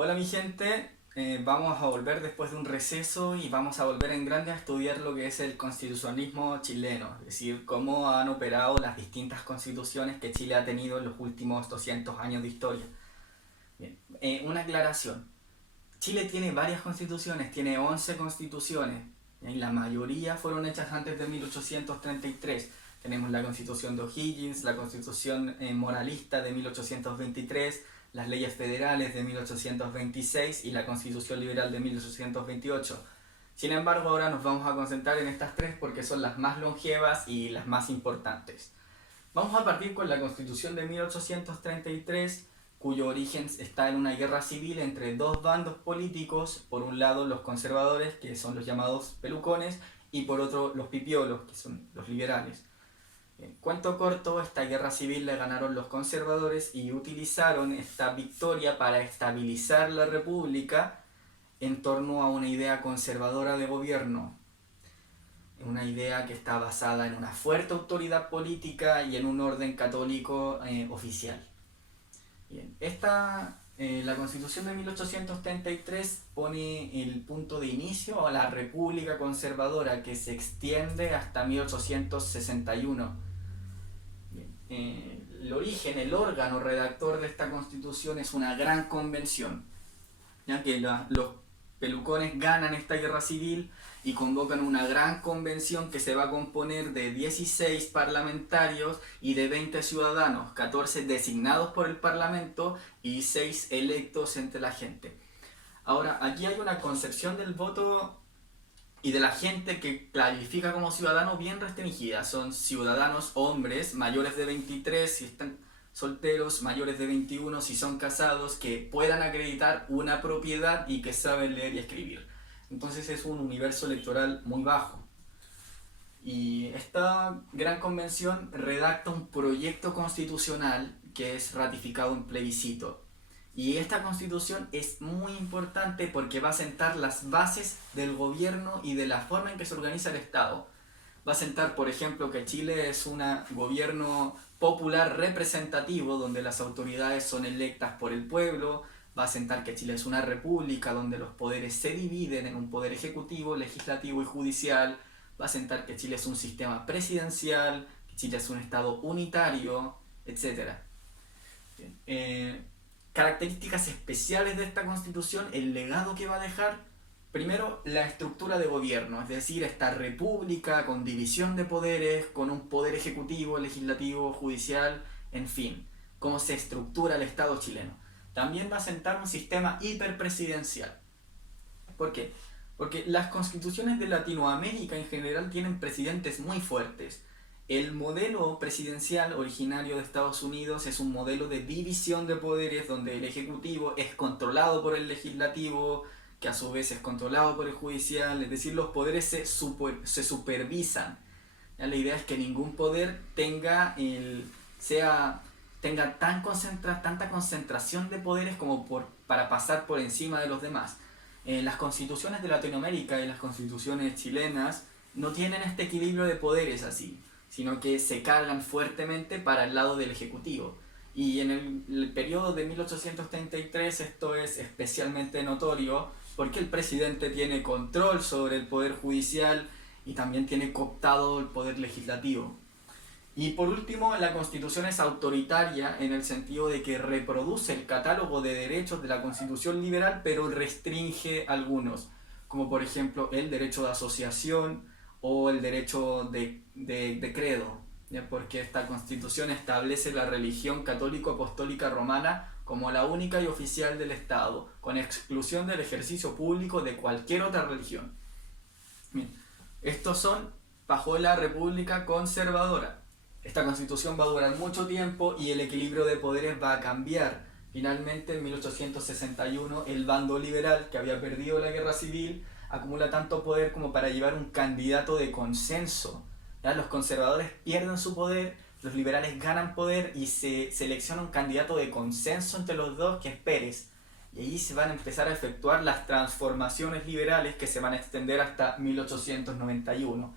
Hola mi gente, vamos a volver después de un receso y vamos a volver en grande a estudiar lo que es el constitucionalismo chileno, es decir, cómo han operado las distintas constituciones que Chile ha tenido en los últimos 200 años de historia. Bien, una aclaración, Chile tiene varias constituciones, tiene 11 constituciones, y la mayoría fueron hechas antes de 1833. Tenemos la constitución de O'Higgins, la constitución moralista de 1823, las leyes federales de 1826 y la constitución liberal de 1828. Sin embargo, ahora nos vamos a concentrar en estas tres porque son las más longevas y las más importantes. Vamos a partir con la Constitución de 1833, cuyo origen está en una guerra civil entre dos bandos políticos, por un lado los conservadores, que son los llamados pelucones, y por otro los pipiolos, que son los liberales. En cuento corto, esta guerra civil la ganaron los conservadores y utilizaron esta victoria para estabilizar la república en torno a una idea conservadora de gobierno, una idea que está basada en una fuerte autoridad política y en un orden católico oficial. Bien, la Constitución de 1833 pone el punto de inicio a la República Conservadora que se extiende hasta 1861. Bien, el origen, el órgano redactor de esta Constitución es una gran convención, ya que los pelucones ganan esta guerra civil y convocan una gran convención que se va a componer de 16 parlamentarios y de 20 ciudadanos, 14 designados por el Parlamento y 6 electos entre la gente. Ahora, aquí hay una concepción del voto y de la gente que clasifica como ciudadano bien restringida. Son ciudadanos hombres mayores de 23 si están solteros, mayores de 21 si son casados, que puedan acreditar una propiedad y que saben leer y escribir. Entonces es un universo electoral muy bajo. Y esta gran convención redacta un proyecto constitucional que es ratificado en plebiscito. Y esta constitución es muy importante porque va a sentar las bases del gobierno y de la forma en que se organiza el Estado. Va a sentar, por ejemplo, que Chile es un gobierno popular representativo donde las autoridades son electas por el pueblo. Va a sentar que Chile es una república donde los poderes se dividen en un poder ejecutivo, legislativo y judicial. Va a sentar que Chile es un sistema presidencial, que Chile es un estado unitario, etc. Características especiales de esta constitución, el legado que va a dejar. Primero, la estructura de gobierno, es decir, esta república con división de poderes, con un poder ejecutivo, legislativo, judicial, en fin, cómo se estructura el Estado chileno. También va a sentar un sistema hiperpresidencial. ¿Por qué? Porque las constituciones de Latinoamérica en general tienen presidentes muy fuertes. El modelo presidencial originario de Estados Unidos es un modelo de división de poderes donde el ejecutivo es controlado por el legislativo, que a su vez es controlado por el judicial, es decir, los poderes se supervisan. ¿Ya? La idea es que ningún poder tenga tanta concentración de poderes como para pasar por encima de los demás. Las constituciones de Latinoamérica y las constituciones chilenas no tienen este equilibrio de poderes así, sino que se cargan fuertemente para el lado del ejecutivo. Y en el periodo de 1833 esto es especialmente notorio porque el presidente tiene control sobre el poder judicial y también tiene cooptado el poder legislativo. Y por último, la Constitución es autoritaria en el sentido de que reproduce el catálogo de derechos de la Constitución liberal, pero restringe algunos, como por ejemplo el derecho de asociación o el derecho de credo, ¿ya? Porque esta Constitución establece la religión católico-apostólica romana como la única y oficial del Estado, con exclusión del ejercicio público de cualquier otra religión. Bien, estos son bajo la República Conservadora. Esta constitución va a durar mucho tiempo y el equilibrio de poderes va a cambiar. Finalmente, en 1861, el bando liberal, que había perdido la guerra civil, acumula tanto poder como para llevar un candidato de consenso. ¿Ya? Los conservadores pierden su poder, los liberales ganan poder y se selecciona un candidato de consenso entre los dos, que es Pérez. Y ahí se van a empezar a efectuar las transformaciones liberales que se van a extender hasta 1891.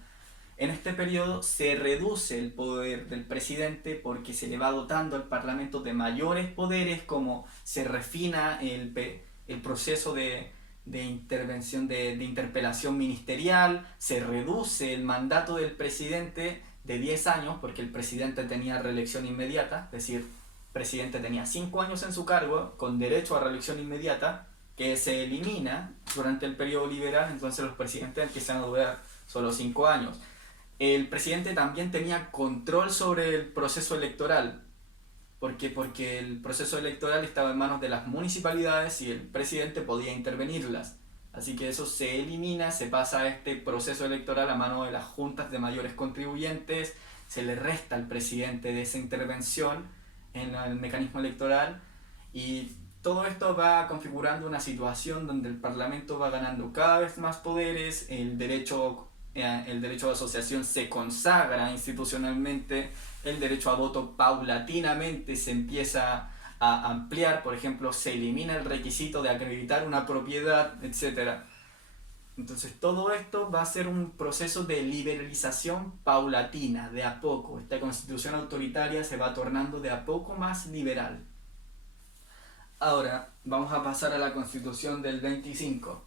En este periodo se reduce el poder del presidente porque se le va dotando al Parlamento de mayores poderes, como se refina el proceso de intervención, de interpelación ministerial, se reduce el mandato del presidente de 10 años, porque el presidente tenía reelección inmediata, es decir, el presidente tenía 5 años en su cargo, con derecho a reelección inmediata, que se elimina durante el periodo liberal, entonces los presidentes empiezan a durar solo 5 años. El presidente también tenía control sobre el proceso electoral. ¿Por qué? Porque el proceso electoral estaba en manos de las municipalidades y el presidente podía intervenirlas. Así que eso se elimina, se pasa a este proceso electoral a manos de las juntas de mayores contribuyentes, se le resta al presidente de esa intervención en el mecanismo electoral y todo esto va configurando una situación donde el Parlamento va ganando cada vez más poderes, el derecho de asociación se consagra institucionalmente, el derecho a voto paulatinamente se empieza a ampliar, por ejemplo, se elimina el requisito de acreditar una propiedad, etcétera. Entonces todo esto va a ser un proceso de liberalización paulatina, de a poco. Esta constitución autoritaria se va tornando de a poco más liberal. Ahora vamos a pasar a la constitución del 25.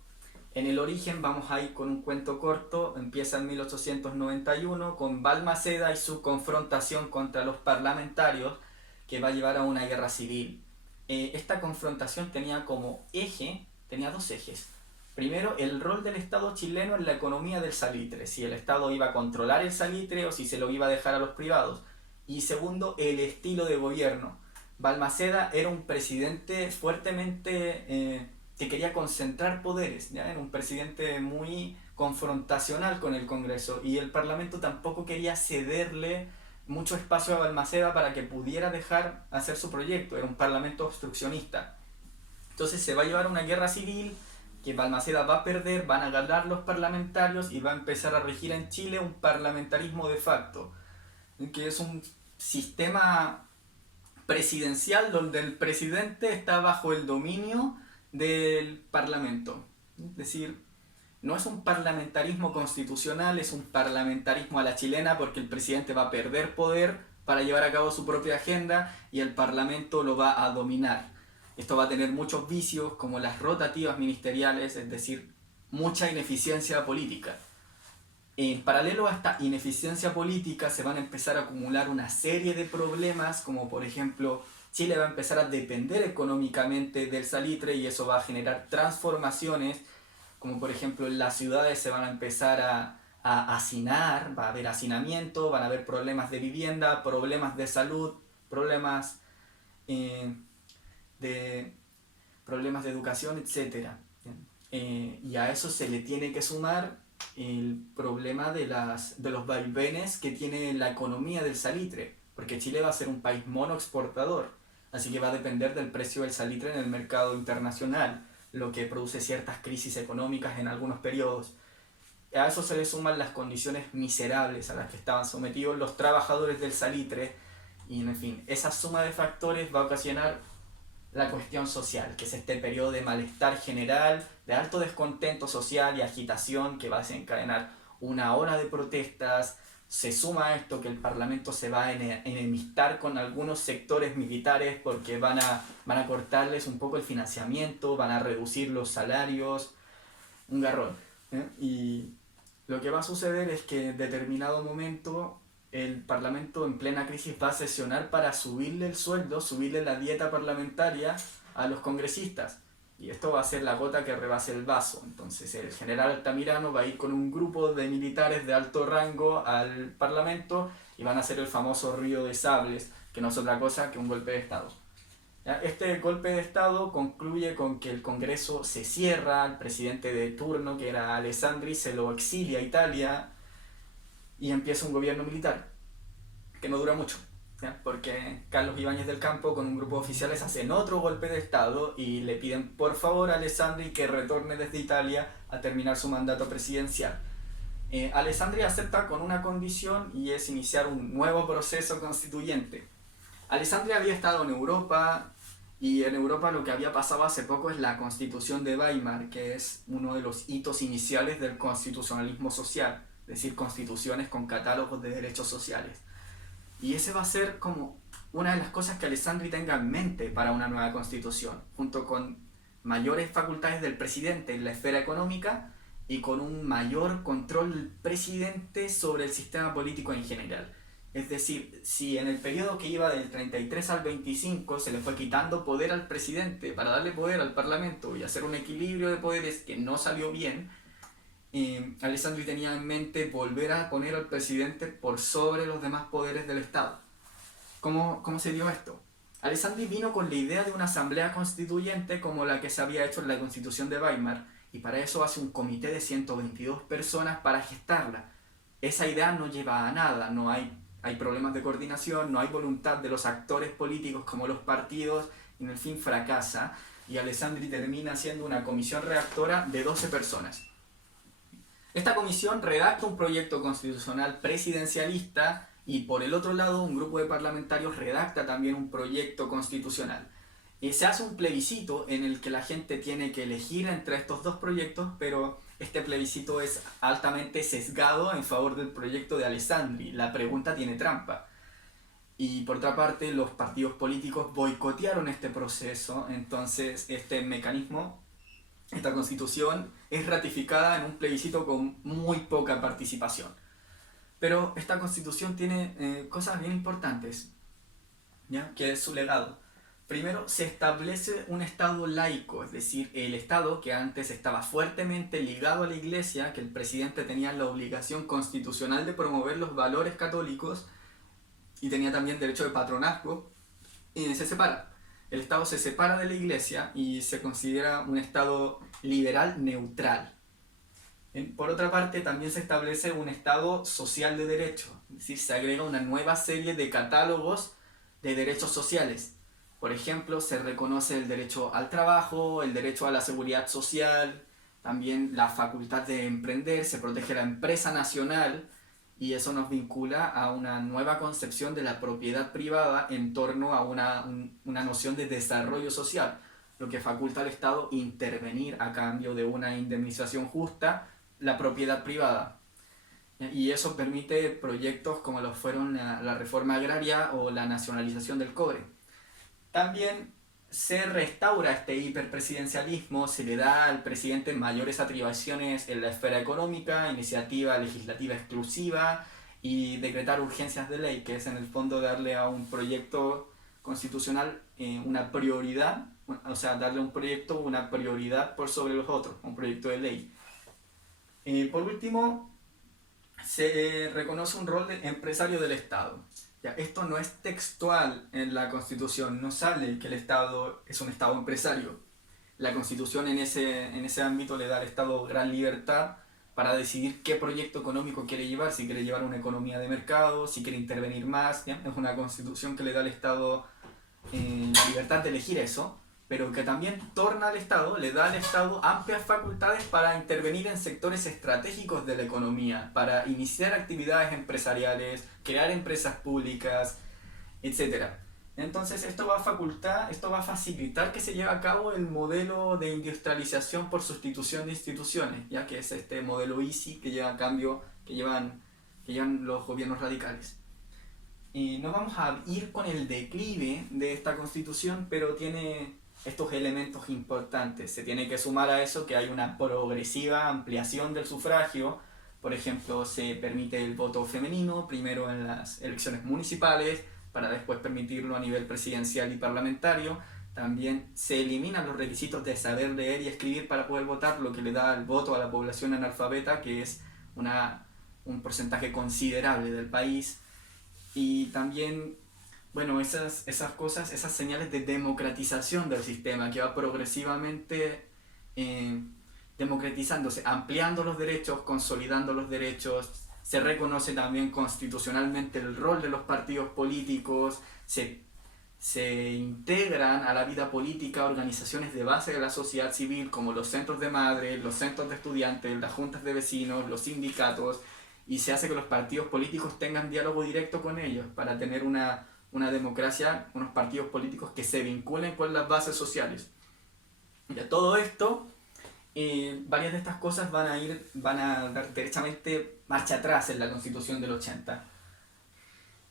En el origen vamos a ir con un cuento corto, empieza en 1891 con Balmaceda y su confrontación contra los parlamentarios que va a llevar a una guerra civil. Esta confrontación tenía tenía dos ejes. Primero, el rol del Estado chileno en la economía del salitre, si el Estado iba a controlar el salitre o si se lo iba a dejar a los privados. Y segundo, el estilo de gobierno. Balmaceda era un presidente fuertemente que quería concentrar poderes, ¿ya? Era un presidente muy confrontacional con el Congreso y el Parlamento tampoco quería cederle mucho espacio a Balmaceda para que pudiera dejar hacer su proyecto, era un parlamento obstruccionista. Entonces se va a llevar una guerra civil que Balmaceda va a perder, van a ganar los parlamentarios y va a empezar a regir en Chile un parlamentarismo de facto, que es un sistema presidencial donde el presidente está bajo el dominio del parlamento. Es decir, no es un parlamentarismo constitucional, es un parlamentarismo a la chilena porque el presidente va a perder poder para llevar a cabo su propia agenda y el parlamento lo va a dominar. Esto va a tener muchos vicios como las rotativas ministeriales, es decir, mucha ineficiencia política. En paralelo a esta ineficiencia política se van a empezar a acumular una serie de problemas, como por ejemplo Chile va a empezar a depender económicamente del salitre y eso va a generar transformaciones, como por ejemplo en las ciudades se van a empezar a hacinar, va a haber hacinamiento, van a haber problemas de vivienda, problemas de salud, eh, problemas de educación, etc. Y a eso se le tiene que sumar el problema de los vaivenes que tiene la economía del salitre, porque Chile va a ser un país monoexportador, así que va a depender del precio del salitre en el mercado internacional, lo que produce ciertas crisis económicas en algunos periodos. A eso se le suman las condiciones miserables a las que estaban sometidos los trabajadores del salitre, y en fin, esa suma de factores va a ocasionar la cuestión social, que es este periodo de malestar general, de alto descontento social y agitación que va a desencadenar una ola de protestas. Se suma a esto que el Parlamento se va a enemistar con algunos sectores militares porque van a cortarles un poco el financiamiento, van a reducir los salarios, un garrón. Y lo que va a suceder es que en determinado momento el Parlamento en plena crisis va a sesionar para subirle el sueldo, subirle la dieta parlamentaria a los congresistas. Y esto va a ser la gota que rebase el vaso. Entonces el general Altamirano va a ir con un grupo de militares de alto rango al Parlamento y van a hacer el famoso río de sables, que no es otra cosa que un golpe de Estado. ¿Ya? Este golpe de Estado concluye con que el Congreso se cierra, el presidente de turno, que era Alessandri, se lo exilia a Italia y empieza un gobierno militar, que no dura mucho, ¿ya? Porque Carlos Ibáñez del Campo con un grupo de oficiales hacen otro golpe de Estado y le piden por favor a Alessandri que retorne desde Italia a terminar su mandato presidencial. Alessandri acepta con una condición y es iniciar un nuevo proceso constituyente. Alessandri había estado en Europa y en Europa lo que había pasado hace poco es la Constitución de Weimar, que es uno de los hitos iniciales del constitucionalismo social, es decir, constituciones con catálogos de derechos sociales. Y ese va a ser como una de las cosas que Alessandri tenga en mente para una nueva constitución, junto con mayores facultades del presidente en la esfera económica y con un mayor control del presidente sobre el sistema político en general. Es decir, si en el periodo que iba del 33 al 25 se le fue quitando poder al presidente para darle poder al parlamento y hacer un equilibrio de poderes que no salió bien, Alessandri tenía en mente volver a poner al presidente por sobre los demás poderes del Estado. ¿Cómo se dio esto? Alessandri vino con la idea de una asamblea constituyente como la que se había hecho en la Constitución de Weimar, y para eso hace un comité de 122 personas para gestarla. Esa idea no lleva a nada, hay problemas de coordinación, no hay voluntad de los actores políticos como los partidos, y en el fin fracasa, y Alessandri termina siendo una comisión redactora de 12 personas. Esta comisión redacta un proyecto constitucional presidencialista y por el otro lado un grupo de parlamentarios redacta también un proyecto constitucional. Se hace un plebiscito en el que la gente tiene que elegir entre estos dos proyectos, pero este plebiscito es altamente sesgado en favor del proyecto de Alessandri. La pregunta tiene trampa. Y por otra parte, los partidos políticos boicotearon este proceso, entonces este mecanismo, esta constitución, es ratificada en un plebiscito con muy poca participación. Pero esta constitución tiene cosas bien importantes, ¿ya? Que es su legado. Primero, se establece un Estado laico, es decir, el Estado que antes estaba fuertemente ligado a la Iglesia, que el presidente tenía la obligación constitucional de promover los valores católicos y tenía también derecho de patronazgo, y se separa. El Estado se separa de la Iglesia y se considera un Estado liberal neutral. Por otra parte, también se establece un Estado social de derecho, es decir, se agrega una nueva serie de catálogos de derechos sociales. Por ejemplo, se reconoce el derecho al trabajo, el derecho a la seguridad social, también la facultad de emprender, se protege la empresa nacional y eso nos vincula a una nueva concepción de la propiedad privada en torno a una noción de desarrollo social, lo que faculta al Estado intervenir a cambio de una indemnización justa la propiedad privada. Y eso permite proyectos como los fueron la reforma agraria o la nacionalización del cobre. También se restaura este hiperpresidencialismo, se le da al presidente mayores atribuciones en la esfera económica, iniciativa legislativa exclusiva y decretar urgencias de ley, que es en el fondo darle a un proyecto constitucional una prioridad, o sea, darle a un proyecto una prioridad por sobre los otros, un proyecto de ley. Por último, se reconoce un rol de empresario del Estado. Ya, esto no es textual en la Constitución, no sale que el Estado es un Estado empresario. La Constitución en ese ámbito le da al Estado gran libertad para decidir qué proyecto económico quiere llevar, si quiere llevar una economía de mercado, si quiere intervenir más. ¿Ya? Es una Constitución que le da al Estado la libertad de elegir eso, pero que también le da al Estado amplias facultades para intervenir en sectores estratégicos de la economía, para iniciar actividades empresariales, crear empresas públicas, etc. Entonces esto va a facilitar que se lleve a cabo el modelo de industrialización por sustitución de instituciones, ya que es este modelo EASY que llevan los gobiernos radicales. No vamos a ir con el declive de esta constitución, pero tiene estos elementos importantes. Se tiene que sumar a eso que hay una progresiva ampliación del sufragio. Por ejemplo, se permite el voto femenino, primero en las elecciones municipales, para después permitirlo a nivel presidencial y parlamentario. También se eliminan los requisitos de saber leer y escribir para poder votar, lo que le da el voto a la población analfabeta, que es un porcentaje considerable del país. Y también, bueno, esas cosas, esas señales de democratización del sistema que va progresivamente democratizándose, ampliando los derechos, consolidando los derechos. Se reconoce también constitucionalmente el rol de los partidos políticos, se integran a la vida política organizaciones de base de la sociedad civil como los centros de madres, los centros de estudiantes, las juntas de vecinos, los sindicatos, y se hace que los partidos políticos tengan diálogo directo con ellos para tener una democracia, unos partidos políticos que se vinculen con las bases sociales. De todo esto, varias de estas cosas van a dar derechamente marcha atrás en la Constitución del 80.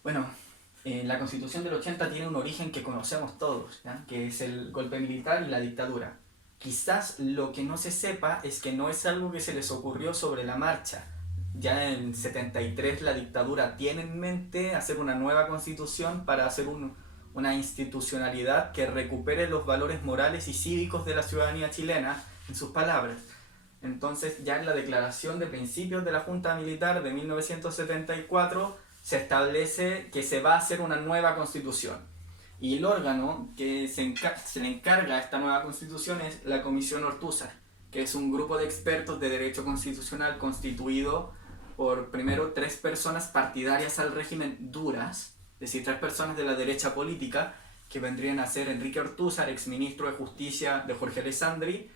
Bueno, la Constitución del 80 tiene un origen que conocemos todos, ¿ya? Que es el golpe militar y la dictadura, Quizás lo que no se sepa es que no es algo que se les ocurrió sobre la marcha. Ya en 73 la dictadura tiene en mente hacer una nueva constitución para hacer una institucionalidad que recupere los valores morales y cívicos de la ciudadanía chilena, en sus palabras. Entonces ya en la declaración de principios de la Junta Militar de 1974 se establece que se va a hacer una nueva constitución. Y el órgano que se le encarga a esta nueva constitución es la Comisión Ortúzar, que es un grupo de expertos de derecho constitucional constituido por primero 3 personas partidarias al régimen duras, es decir, 3 personas de la derecha política, que vendrían a ser Enrique Ortúzar, exministro de Justicia de Jorge Alessandri,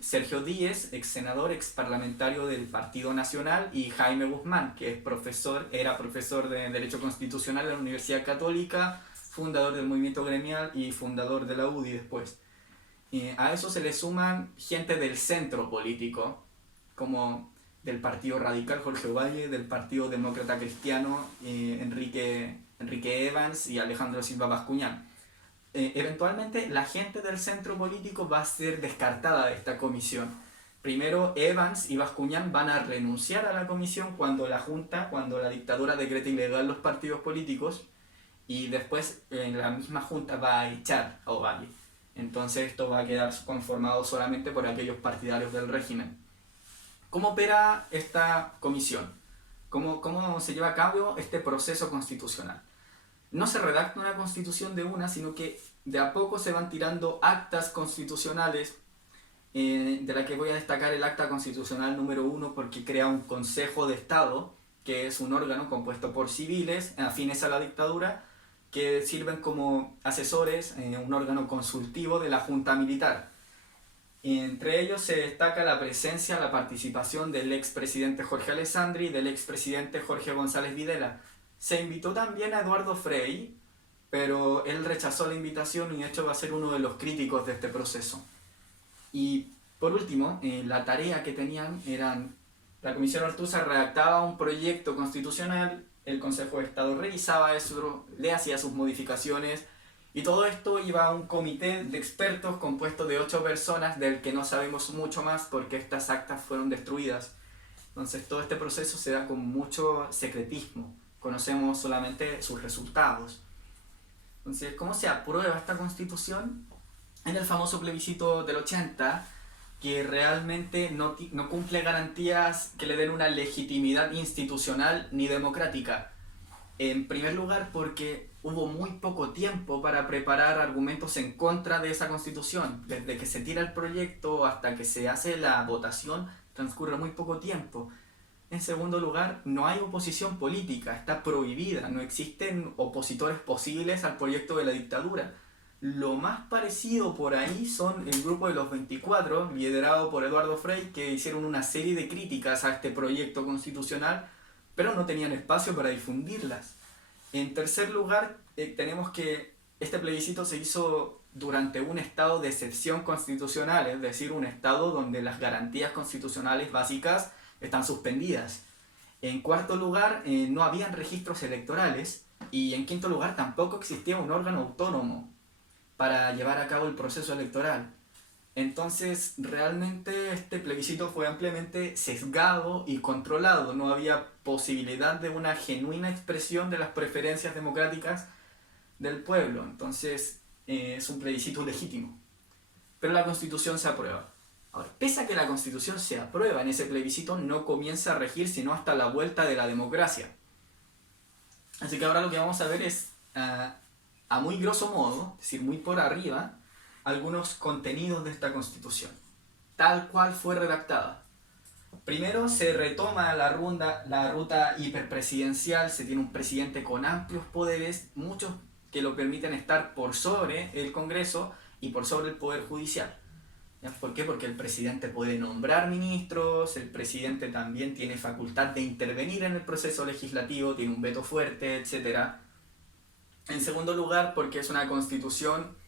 Sergio Díez, ex senador, ex parlamentario del Partido Nacional, y Jaime Guzmán, que es era profesor de Derecho Constitucional en la Universidad Católica, fundador del movimiento gremial y fundador de la UDI después. A eso se le suman gente del centro político, como del Partido Radical Jorge Ovalle, del Partido Demócrata Cristiano Enrique Evans y Alejandro Silva Bascuñán. Eventualmente la gente del centro político va a ser descartada de esta comisión. Primero Evans y Bascuñán van a renunciar a la comisión cuando la dictadura decreta ilegal los partidos políticos, y después la misma junta va a echar a Ovalle. Entonces esto va a quedar conformado solamente por aquellos partidarios del régimen. ¿Cómo opera esta comisión? ¿Cómo se lleva a cabo este proceso constitucional? No se redacta una constitución de una, sino que de a poco se van tirando actas constitucionales, de la que voy a destacar el acta constitucional número 1 porque crea un Consejo de Estado, que es un órgano compuesto por civiles afines a la dictadura, que sirven como asesores, un órgano consultivo de la Junta Militar. Entre ellos se destaca la presencia, la participación del expresidente Jorge Alessandri y del expresidente Jorge González Videla. Se invitó también a Eduardo Frei, pero él rechazó la invitación y de hecho va a ser uno de los críticos de este proceso. Y por último, la tarea que tenían eran, la Comisión Ortúzar redactaba un proyecto constitucional, el Consejo de Estado revisaba eso, le hacía sus modificaciones, y todo esto iba a un comité de expertos compuesto de 8 personas, del que no sabemos mucho más porque estas actas fueron destruidas. Entonces todo este proceso se da con mucho secretismo, conocemos solamente sus resultados. Entonces, ¿cómo se aprueba esta constitución? En el famoso plebiscito del 80, que realmente no cumple garantías que le den una legitimidad institucional ni democrática. En primer lugar, porque hubo muy poco tiempo para preparar argumentos en contra de esa constitución. Desde que se tira el proyecto hasta que se hace la votación, transcurre muy poco tiempo. En segundo lugar, no hay oposición política, está prohibida, no existen opositores posibles al proyecto de la dictadura. Lo más parecido por ahí son el grupo de los 24, liderado por Eduardo Frei, que hicieron una serie de críticas a este proyecto constitucional, pero no tenían espacio para difundirlas. En tercer lugar, tenemos que este plebiscito se hizo durante un estado de excepción constitucional, es decir, un estado donde las garantías constitucionales básicas están suspendidas. En cuarto lugar, no habían registros electorales, y en quinto lugar tampoco existía un órgano autónomo para llevar a cabo el proceso electoral. Entonces, realmente este plebiscito fue ampliamente sesgado y controlado. No había posibilidad de una genuina expresión de las preferencias democráticas del pueblo. Entonces, es un plebiscito legítimo. Pero la Constitución se aprueba. Ahora, pese a que la Constitución se aprueba en ese plebiscito, no comienza a regir sino hasta la vuelta de la democracia. Así que ahora lo que vamos a ver es, a muy grosso modo, es decir, muy por arriba, algunos contenidos de esta Constitución, tal cual fue redactada. Primero se retoma la ruta hiperpresidencial, se tiene un presidente con amplios poderes, muchos que lo permiten estar por sobre el Congreso y por sobre el Poder Judicial. ¿Ya? ¿Por qué? Porque el presidente puede nombrar ministros, el presidente también tiene facultad de intervenir en el proceso legislativo, tiene un veto fuerte, etc. En segundo lugar, porque es una constitución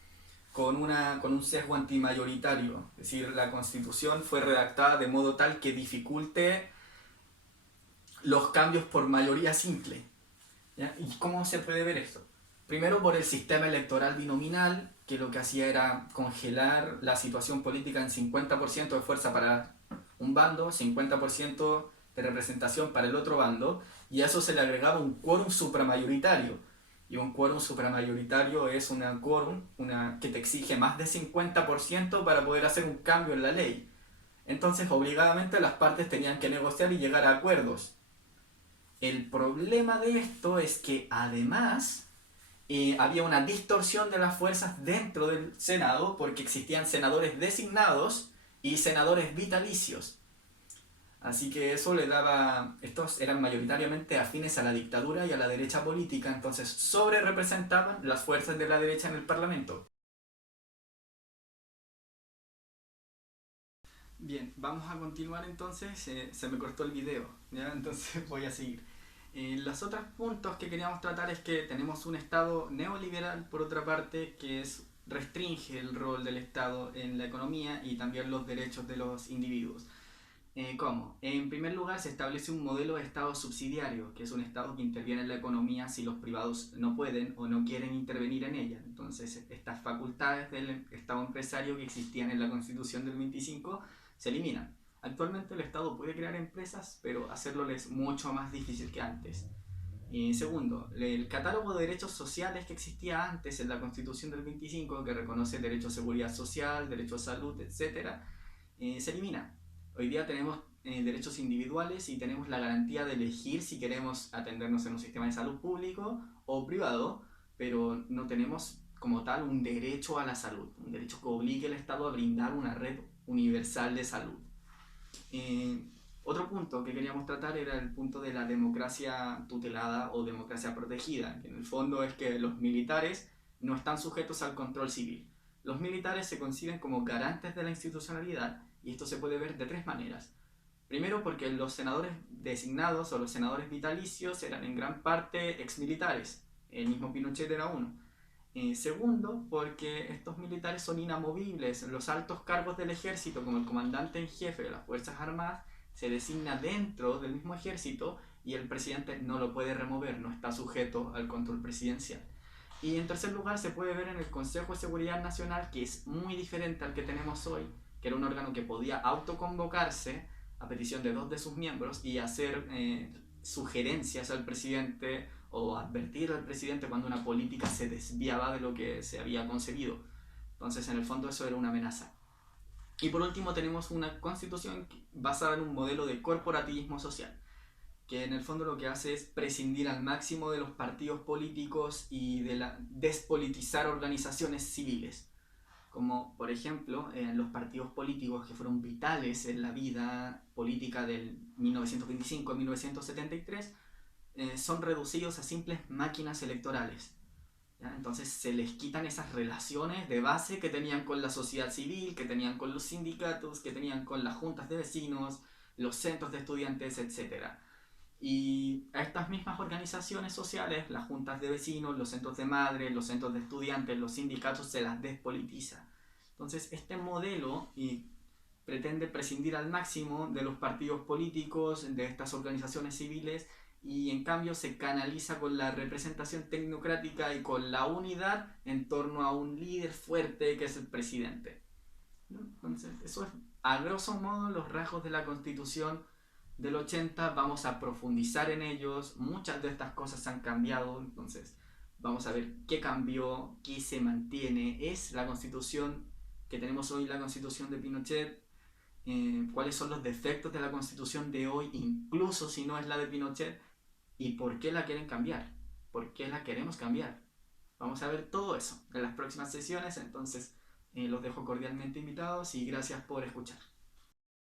con un sesgo antimayoritario, es decir, la constitución fue redactada de modo tal que dificulte los cambios por mayoría simple. ¿Ya? ¿Y cómo se puede ver esto? Primero por el sistema electoral binominal, que lo que hacía era congelar la situación política en 50% de fuerza para un bando, 50% de representación para el otro bando, y a eso se le agregaba un quórum supramayoritario. Y un quórum supramayoritario es una quórum que te exige más de 50% para poder hacer un cambio en la ley. Entonces, obligadamente las partes tenían que negociar y llegar a acuerdos. El problema de esto es que además había una distorsión de las fuerzas dentro del Senado porque existían senadores designados y senadores vitalicios. Así que eso le daba, estos eran mayoritariamente afines a la dictadura y a la derecha política, entonces sobre representaban las fuerzas de la derecha en el Parlamento. Bien, vamos a continuar entonces, se me cortó el video, ¿ya? Entonces voy a seguir. Los otros puntos que queríamos tratar es que tenemos un Estado neoliberal, por otra parte, que restringe el rol del Estado en la economía y también los derechos de los individuos. ¿Cómo? En primer lugar, se establece un modelo de Estado subsidiario, que es un Estado que interviene en la economía si los privados no pueden o no quieren intervenir en ella. Entonces, estas facultades del Estado empresario que existían en la Constitución del 25 se eliminan. Actualmente el Estado puede crear empresas, pero hacerlo es mucho más difícil que antes. Segundo, el catálogo de derechos sociales que existía antes en la Constitución del 25, que reconoce derecho a seguridad social, derecho a salud, etc., se elimina. Hoy día tenemos derechos individuales y tenemos la garantía de elegir si queremos atendernos en un sistema de salud público o privado, pero no tenemos como tal un derecho a la salud, un derecho que obligue al Estado a brindar una red universal de salud. Otro punto que queríamos tratar era el punto de la democracia tutelada o democracia protegida, que en el fondo es que los militares no están sujetos al control civil. Los militares se conciben como garantes de la institucionalidad y esto se puede ver de tres maneras. Primero, porque los senadores designados o los senadores vitalicios eran en gran parte exmilitares, el mismo Pinochet era uno. Segundo, porque estos militares son inamovibles. Los altos cargos del ejército, como el comandante en jefe de las Fuerzas Armadas, se designa dentro del mismo ejército y el presidente no lo puede remover, no está sujeto al control presidencial. Y en tercer lugar, se puede ver en el Consejo de Seguridad Nacional, que es muy diferente al que tenemos hoy, que era un órgano que podía autoconvocarse a petición de 2 de sus miembros y hacer sugerencias al presidente o advertir al presidente cuando una política se desviaba de lo que se había concebido. Entonces, en el fondo, eso era una amenaza. Y por último, tenemos una constitución basada en un modelo de corporativismo social, que en el fondo lo que hace es prescindir al máximo de los partidos políticos y de despolitizar organizaciones civiles. Como por ejemplo los partidos políticos que fueron vitales en la vida política del 1925 a 1973 son reducidos a simples máquinas electorales. ¿Ya? Entonces se les quitan esas relaciones de base que tenían con la sociedad civil, que tenían con los sindicatos, que tenían con las juntas de vecinos, los centros de estudiantes, etc. Y a estas mismas organizaciones sociales, las juntas de vecinos, los centros de madres, los centros de estudiantes, los sindicatos, se las despolitiza. Entonces, este modelo pretende prescindir al máximo de los partidos políticos, de estas organizaciones civiles, y en cambio se canaliza con la representación tecnocrática y con la unidad en torno a un líder fuerte que es el presidente. Entonces, eso es a grosso modo los rasgos de la Constitución del 80. Vamos a profundizar en ellos, muchas de estas cosas han cambiado, entonces vamos a ver qué cambió, qué se mantiene. ¿Es la Constitución que tenemos hoy la Constitución de Pinochet? ¿Cuáles son los defectos de la Constitución de hoy, incluso si no es la de Pinochet? ¿Y por qué la quieren cambiar? ¿Por qué la queremos cambiar? Vamos a ver todo eso en las próximas sesiones, entonces los dejo cordialmente invitados y gracias por escuchar.